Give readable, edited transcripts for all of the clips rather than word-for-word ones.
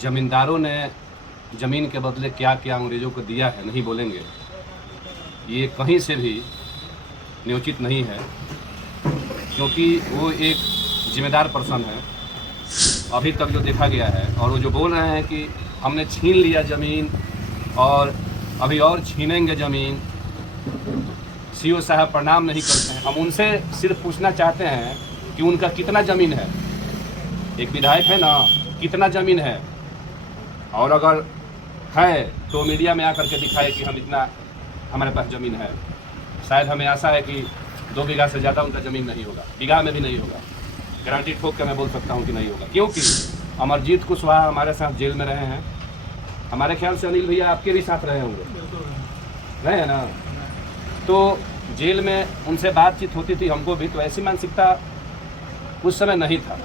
जमींदारों ने ज़मीन के बदले क्या क्या अंग्रेज़ों को दिया है नहीं बोलेंगे, ये कहीं से भी न्योचित नहीं है, क्योंकि वो एक जिम्मेदार पर्सन है। अभी तक जो देखा गया है, और वो जो बोल रहे हैं कि हमने छीन लिया ज़मीन और अभी और छीनेंगे ज़मीन, सीओ साहब प्रणाम नहीं करते हैं। हम उनसे सिर्फ पूछना चाहते हैं कि उनका कितना ज़मीन है, एक विधायक है ना, कितना ज़मीन है, और अगर है तो मीडिया में आकर के दिखाए कि हम इतना हमारे पास ज़मीन है। शायद हमें आशा है कि 2 बीघा से ज़्यादा उनका ज़मीन नहीं होगा, बीघा में भी नहीं होगा, गारंटी ठोक के मैं बोल सकता हूँ कि नहीं होगा, क्योंकि अमरजीत कुशवाहा हमारे साथ जेल में रहे हैं। हमारे ख्याल से अनिल भैया आपके भी साथ रहे होंगे, रहे हैं ना। तो जेल में उनसे बातचीत होती थी, हमको भी, तो ऐसी मानसिकता उस समय नहीं था।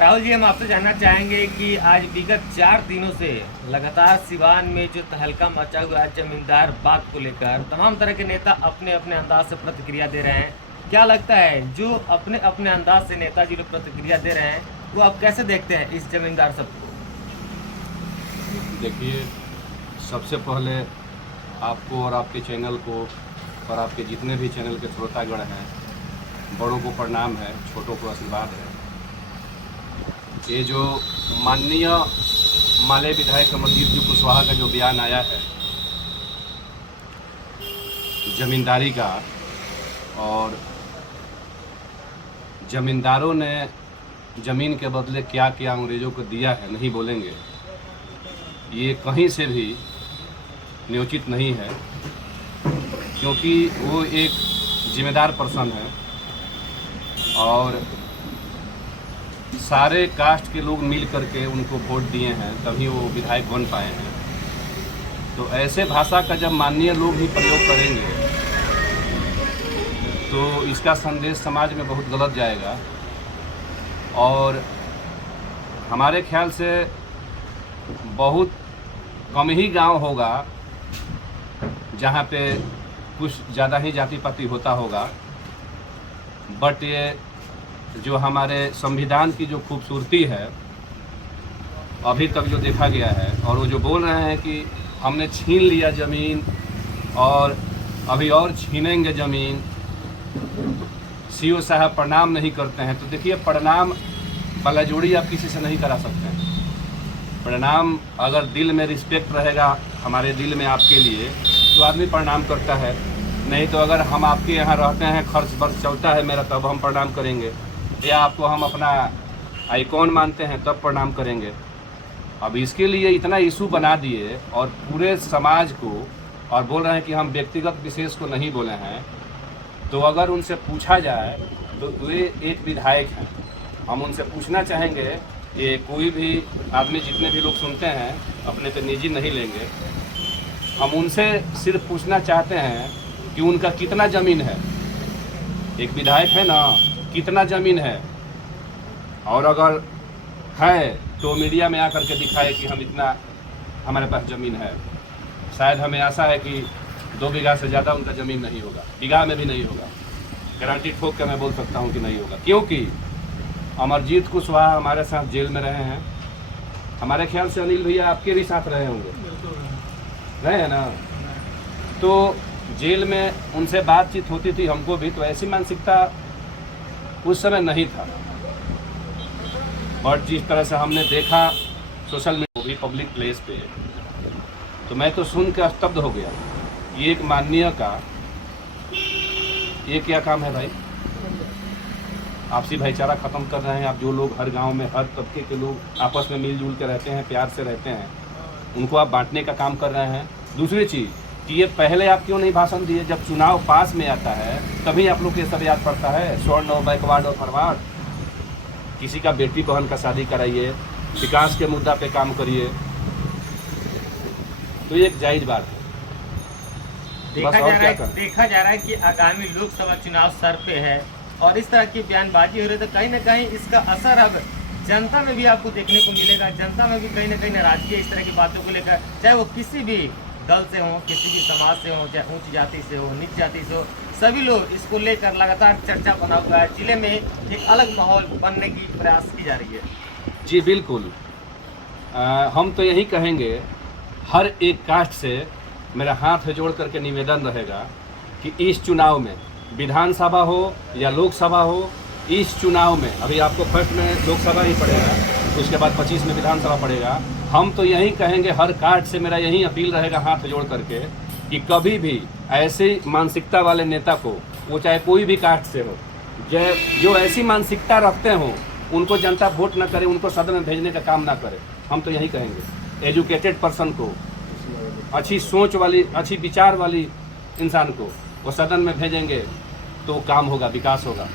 राहुल जी, हम आपसे जानना चाहेंगे कि आज विगत 4 दिनों से लगातार सिवान में जो तहलका मचा हुआ है जमींदार बात को लेकर, तमाम तरह के नेता अपने अपने अंदाज से प्रतिक्रिया दे रहे हैं। क्या लगता है, जो अपने अपने अंदाज से नेताजी लोग प्रतिक्रिया दे रहे हैं, वो आप कैसे देखते हैं इस जमींदार सबको? देखिए, सबसे पहले आपको और आपके चैनल को और आपके जितने भी चैनल के श्रोतागण हैं, बड़ों को प्रणाम है, छोटों को आशीर्वाद है। ये जो माननीय माले विधायक अमरजीत जी कुशवाहा का जो बयान आया है जमींदारी का, और जमींदारों ने ज़मीन के बदले क्या क्या अंग्रेज़ों को दिया है नहीं बोलेंगे, ये कहीं से भी न्योचित नहीं है, क्योंकि वो एक जिम्मेदार पर्सन है और सारे कास्ट के लोग मिल करके उनको वोट दिए हैं, तभी वो विधायक बन पाए हैं। तो ऐसे भाषा का जब माननीय लोग ही प्रयोग करेंगे तो इसका संदेश समाज में बहुत गलत जाएगा। और हमारे ख्याल से बहुत कम ही गांव होगा जहां पे कुछ ज़्यादा ही जाति पाति होता होगा, बट ये जो हमारे संविधान की जो खूबसूरती है अभी तक जो देखा गया है, और वो जो बोल रहे हैं कि हमने छीन लिया ज़मीन और अभी और छीनेंगे ज़मीन, सीओ साहब प्रणाम नहीं करते हैं। तो देखिए, प्रणाम वाला जोड़ी आप किसी से नहीं करा सकते हैं। प्रणाम अगर दिल में रिस्पेक्ट रहेगा हमारे दिल में आपके लिए तो आदमी प्रणाम करता है, नहीं तो अगर हम आपके यहाँ रहते हैं, खर्च बर्च चलता है मेरा, तब हम प्रणाम करेंगे, या आपको हम अपना आइकॉन मानते हैं तब प्रणाम करेंगे। अब इसके लिए इतना इशू बना दिए और पूरे समाज को, और बोल रहे हैं कि हम व्यक्तिगत विशेष को नहीं बोले हैं। तो अगर उनसे पूछा जाए तो वे एक विधायक हैं, हम उनसे पूछना चाहेंगे, ये कोई भी आदमी, जितने भी लोग सुनते हैं, अपने पे निजी नहीं लेंगे। हम उनसे सिर्फ पूछना चाहते हैं कि उनका कितना ज़मीन है, एक विधायक है ना, कितना ज़मीन है, और अगर है तो मीडिया में आकर के दिखाए कि हम इतना हमारे पास ज़मीन है। शायद हमें आशा है कि 2 बीघा से ज़्यादा उनका ज़मीन नहीं होगा, बीघा में भी नहीं होगा, गारंटी ठोक के मैं बोल सकता हूँ कि नहीं होगा, क्योंकि अमरजीत कुशवाहा हमारे साथ जेल में रहे हैं। हमारे ख्याल से अनिल भैया आपके भी साथ रहे होंगे, रहे हैं ना। तो जेल में उनसे बातचीत होती थी, हमको भी, तो ऐसी मानसिकता उस समय नहीं था। और जिस तरह से हमने देखा सोशल मीडिया, वो भी पब्लिक प्लेस पे, तो मैं तो सुन के स्तब्ध हो गया। ये एक माननीय का, ये क्या काम है भाई? आपसी भाईचारा ख़त्म कर रहे हैं आप। जो लोग हर गांव में, हर तबके के लोग आपस में मिलजुल के रहते हैं, प्यार से रहते हैं, उनको आप बांटने का काम कर रहे हैं। दूसरी चीज़ कि ये पहले आप क्यों नहीं भाषण दिए? जब चुनाव पास में आता है तभी आप लोग ये सब याद पड़ता है, स्वर्ण और बैकवर्ड और फॉरवर्ड। किसी का बेटी बहन का शादी कराइए, विकास के मुद्दा पे काम करिए, तो ये एक जायज़ बात है। देखा जा रहा है कि आगामी लोकसभा चुनाव सर पे है और इस तरह की बयानबाजी हो रही है, तो कहीं ना कहीं इसका असर अब जनता में भी आपको देखने को मिलेगा। जनता में भी कहीं ना कहीं नाराजगी है इस तरह की बातों को लेकर, चाहे वो किसी भी दल से हो, किसी भी समाज से हो, चाहे ऊंच जाति से हो, नीच जाति से हो, सभी लोग इसको लेकर लगातार चर्चा बना हुआ है। जिले में एक अलग माहौल बनने की प्रयास की जा रही है। जी बिल्कुल। हम तो यही कहेंगे, हर एक कास्ट से मेरा हाथ जोड़ करके निवेदन रहेगा कि इस चुनाव में, विधानसभा हो या लोकसभा हो, इस चुनाव में अभी आपको फर्स्ट में लोकसभा ही पड़ेगा, उसके बाद 25 में विधानसभा पड़ेगा। हम तो यही कहेंगे, हर कास्ट से मेरा यही अपील रहेगा हाथ जोड़ करके कि कभी भी ऐसी मानसिकता वाले नेता को, वो चाहे कोई भी कास्ट से हो, जो ऐसी मानसिकता रखते हों, उनको जनता वोट ना करे, उनको सदन में भेजने का काम ना करे। हम तो यही कहेंगे, एजुकेटेड पर्सन को, अच्छी सोच वाली, अच्छी विचार वाली इंसान को वो सदन में भेजेंगे तो काम होगा, विकास होगा।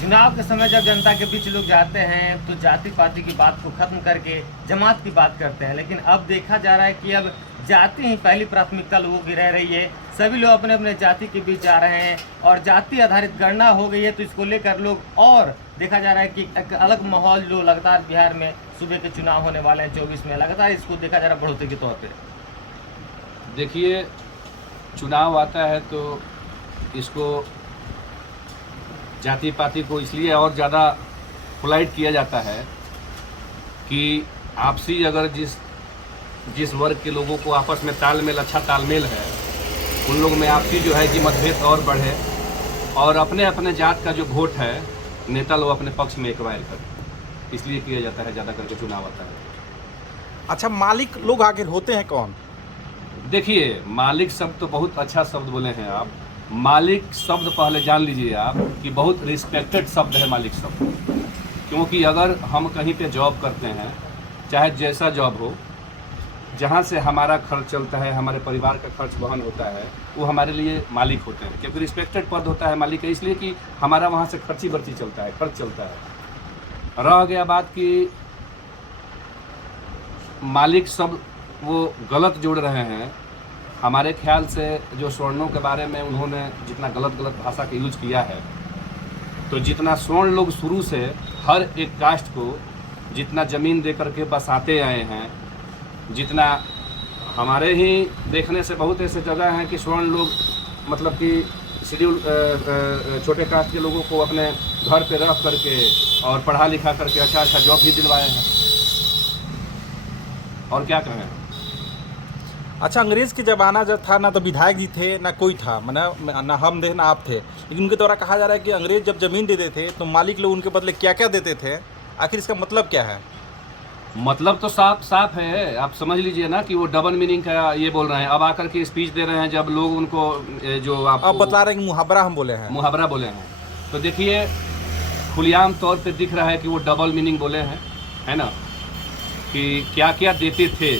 चुनाव के समय जब जनता के बीच लोग जाते हैं तो जाति पाति की बात को खत्म करके जमात की बात करते हैं, लेकिन अब देखा जा रहा है कि अब जाति ही पहली प्राथमिकता लोगों की रह रही है। सभी लोग अपने अपने जाति के बीच जा रहे हैं और जाति आधारित गणना हो गई है, तो इसको लेकर लोग, और देखा जा रहा है कि एक अलग माहौल जो लगातार बिहार में सुबह के चुनाव होने वाले हैं 24 में, लगातार इसको देखा जा रहा है बढ़ोतरी के तौर पर। देखिए, चुनाव आता है तो इसको जाति पाति को इसलिए और ज़्यादा पोलाइट किया जाता है कि आपसी, अगर जिस वर्ग के लोगों को आपस में तालमेल, अच्छा तालमेल है, उन लोगों में आपसी जो है कि मतभेद और बढ़े, और अपने अपने जात का जो वोट है नेता लोग अपने पक्ष में एक्वायर करें, इसलिए किया जाता है, ज़्यादा करके चुनाव आता है। अच्छा, मालिक लोग आखिर होते हैं कौन? देखिए, मालिक शब्द तो बहुत अच्छा शब्द बोले हैं आप। मालिक शब्द पहले जान लीजिए आप कि बहुत रिस्पेक्टेड शब्द है मालिक शब्द, क्योंकि अगर हम कहीं पे जॉब करते हैं, चाहे जैसा जॉब हो, जहाँ से हमारा खर्च चलता है, हमारे परिवार का खर्च वहन होता है, वो हमारे लिए मालिक होते हैं। क्योंकि रिस्पेक्टेड पद होता है मालिक है, इसलिए कि हमारा वहाँ से खर्ची बर्ची चलता है, खर्च चलता है। रह गया बात कि मालिक शब्द वो गलत जोड़ रहे हैं। हमारे ख्याल से जो स्वर्णों के बारे में उन्होंने जितना गलत भाषा का यूज किया है, तो जितना स्वर्ण लोग शुरू से हर एक कास्ट को जितना ज़मीन दे करके बसाते आए हैं, जितना हमारे ही देखने से बहुत ऐसे जगह हैं कि स्वर्ण लोग मतलब कि शेड्यूल छोटे कास्ट के लोगों को अपने घर पे रख करके और पढ़ा लिखा करके अच्छा जॉब भी दिलवाए हैं। और क्या कहें। अच्छा, अंग्रेज़ के ज़माना जब था ना, तो विधायक जी थे ना कोई था, माना ना हम थे ना आप थे, लेकिन उनके द्वारा कहा जा रहा है कि अंग्रेज़ जब ज़मीन देते थे तो मालिक लोग उनके बदले क्या क्या देते थे। आखिर इसका मतलब क्या है? मतलब तो साफ है, आप समझ लीजिए ना कि वो डबल मीनिंग का ये बोल रहे हैं। अब आकर के स्पीच दे रहे हैं, जब लोग उनको जो आप अब बता रहे हैं कि मुहावरा हम बोले हैं, मुहावरा बोले हैं, तो देखिए खुलेआम तौर पे दिख रहा है कि वो डबल मीनिंग बोले हैं, है ना, कि क्या क्या देते थे।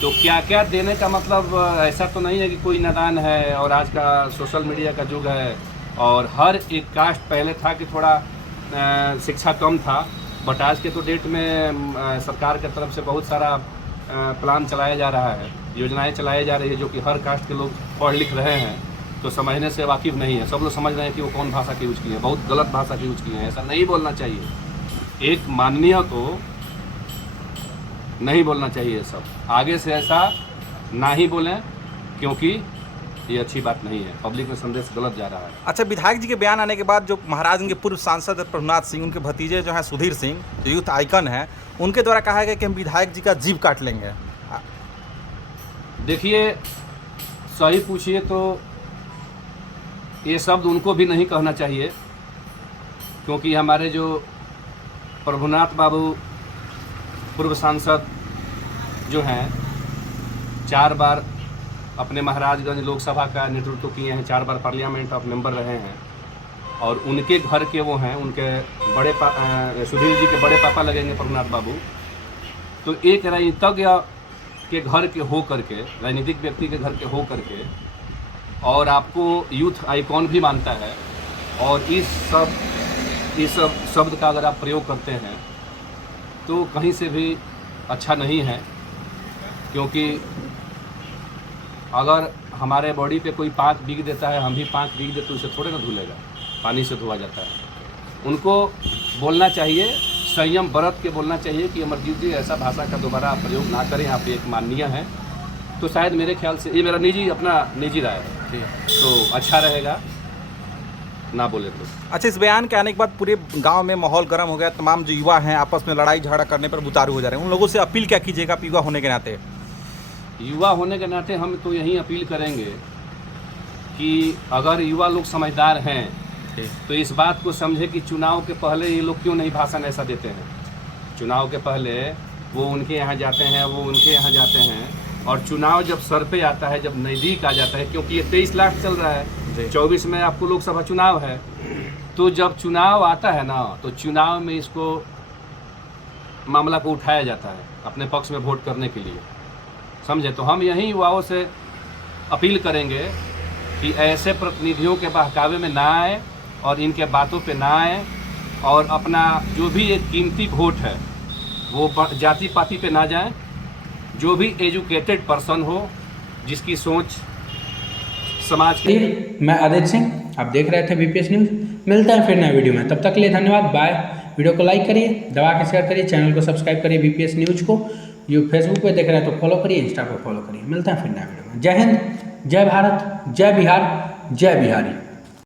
तो क्या क्या देने का मतलब ऐसा तो नहीं है कि कोई नादान है, और आज का सोशल मीडिया का युग है, और हर एक कास्ट पहले था कि थोड़ा शिक्षा कम था, बट आज के तो डेट में सरकार की तरफ से बहुत सारा प्लान चलाया जा रहा है, योजनाएं चलाई जा रही है, जो कि हर कास्ट के लोग पढ़ लिख रहे हैं, तो समझने से वाकिफ़ नहीं है। सब लोग समझ रहे हैं कि वो कौन भाषा की यूज़ की है, बहुत गलत भाषा की यूज़ की है, ऐसा नहीं बोलना चाहिए। एक माननीय को नहीं बोलना चाहिए सब, आगे से ऐसा ना ही बोलें, क्योंकि ये अच्छी बात नहीं है, पब्लिक में संदेश गलत जा रहा है। अच्छा, विधायक जी के बयान आने के बाद जो महाराज के पूर्व सांसद प्रभुनाथ सिंह, उनके भतीजे जो हैं सुधीर सिंह, जो यूथ आइकन हैं, उनके द्वारा कहा गया कि हम विधायक जी का जीभ काट लेंगे। देखिए, सही पूछिए तो ये शब्द उनको भी नहीं कहना चाहिए, क्योंकि हमारे जो प्रभुनाथ बाबू पूर्व सांसद जो हैं, 4 बार अपने महाराजगंज लोकसभा का नेतृत्व किए हैं, 4 बार पार्लियामेंट ऑफ मेंबर रहे हैं, और उनके घर के वो हैं, उनके बड़े सुधीर जी के बड़े पापा लगेंगे प्रभुनाथ बाबू। तो एक राजनीतिज्ञ के घर के हो करके, राजनीतिक व्यक्ति के घर के हो करके, और आपको यूथ आइकॉन भी मानता है, और इस सब शब्द का अगर आप प्रयोग करते हैं तो कहीं से भी अच्छा नहीं है। क्योंकि अगर हमारे बॉडी पे कोई पाक बीग देता है, हम भी पाक बीग देते, तो उसे थोड़े ना धुलेगा, पानी से धोआ जाता है। उनको बोलना चाहिए, संयम बरत के बोलना चाहिए कि अमरजीत जी ऐसा भाषा का दोबारा आप प्रयोग ना करें, आप एक माननीय हैं। तो शायद मेरे ख्याल से, ये मेरा अपना निजी राय है। जी। तो अच्छा रहेगा, ना बोले तो। अच्छा, इस बयान के आने के बाद पूरे गांव में माहौल गर्म हो गया, तमाम जो युवा हैं आपस में लड़ाई झगड़ा करने पर उतारू हो जा रहे हैं, उन लोगों से अपील क्या कीजिएगा आप युवा होने के नाते? युवा होने के नाते हम तो यही अपील करेंगे कि अगर युवा लोग समझदार हैं तो इस बात को समझे कि चुनाव के पहले ये लोग क्यों नहीं भाषण ऐसा देते हैं। चुनाव के पहले वो उनके यहाँ जाते हैं, वो उनके यहाँ जाते हैं, और चुनाव जब सर पे आता है, जब नज़दीक आ जाता है, क्योंकि ये 23 लाख चल रहा है, 24 में आपको लोकसभा चुनाव है, तो जब चुनाव आता है ना, तो चुनाव में इसको मामला को उठाया जाता है अपने पक्ष में वोट करने के लिए, समझे। तो हम यही युवाओं से अपील करेंगे कि ऐसे प्रतिनिधियों के बहकावे में ना आए और इनके बातों पे ना आए, और अपना जो भी एक कीमती वोट है वो जाति पाति पे ना जाएं। जो भी एजुकेटेड पर्सन हो, जिसकी सोच समाज के। मैं आदित्य सिंह, आप देख रहे थे बीपीएस न्यूज़। मिलते हैं फिर नए वीडियो में, तब तक के लिए धन्यवाद, बाय। वीडियो को लाइक करिए, दबा के शेयर करिए, चैनल को सब्सक्राइब करिए बीपीएस न्यूज़ को। जो फेसबुक पे देख रहे हैं तो फॉलो करिए, इंस्टा पे फॉलो करिए। मिलते हैं फिर नए वीडियो में। जय हिंद, जय भारत, जय बिहार, जय बिहारी।